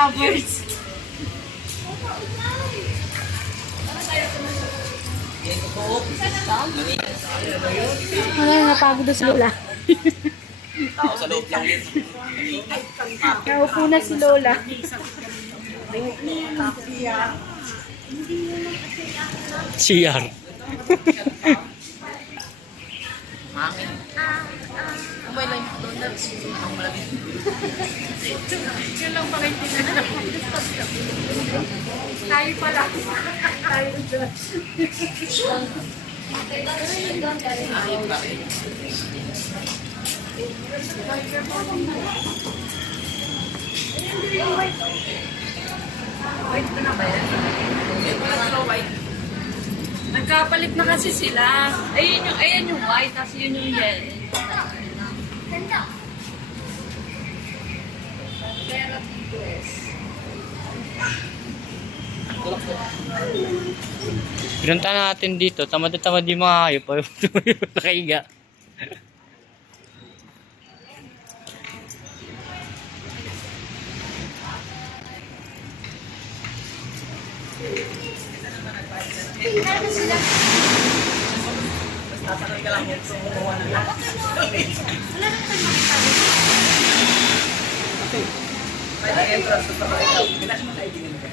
covers. Wala, napagod na si Lola. Tao sa loob lang yun. Naupo na si Lola. CR. Hangin. Umay lang yung donuts. Ang malaki. Yun lang pala yung tinanong. Tayo pala. Tayo dyan. Ayun pa rin. White ko na ba yan? White. Nagkapalit na kasi sila. Ayan yung white, tapos yun yung yellow. Pero TQS. Pinunta natin dito. Tamad na tamad yung mga hayop. Nakahiga. Sasakay ka lang yan. So, kumuha na lang. May na-entrance sa sabay ka. Bilas mo tayo din ka.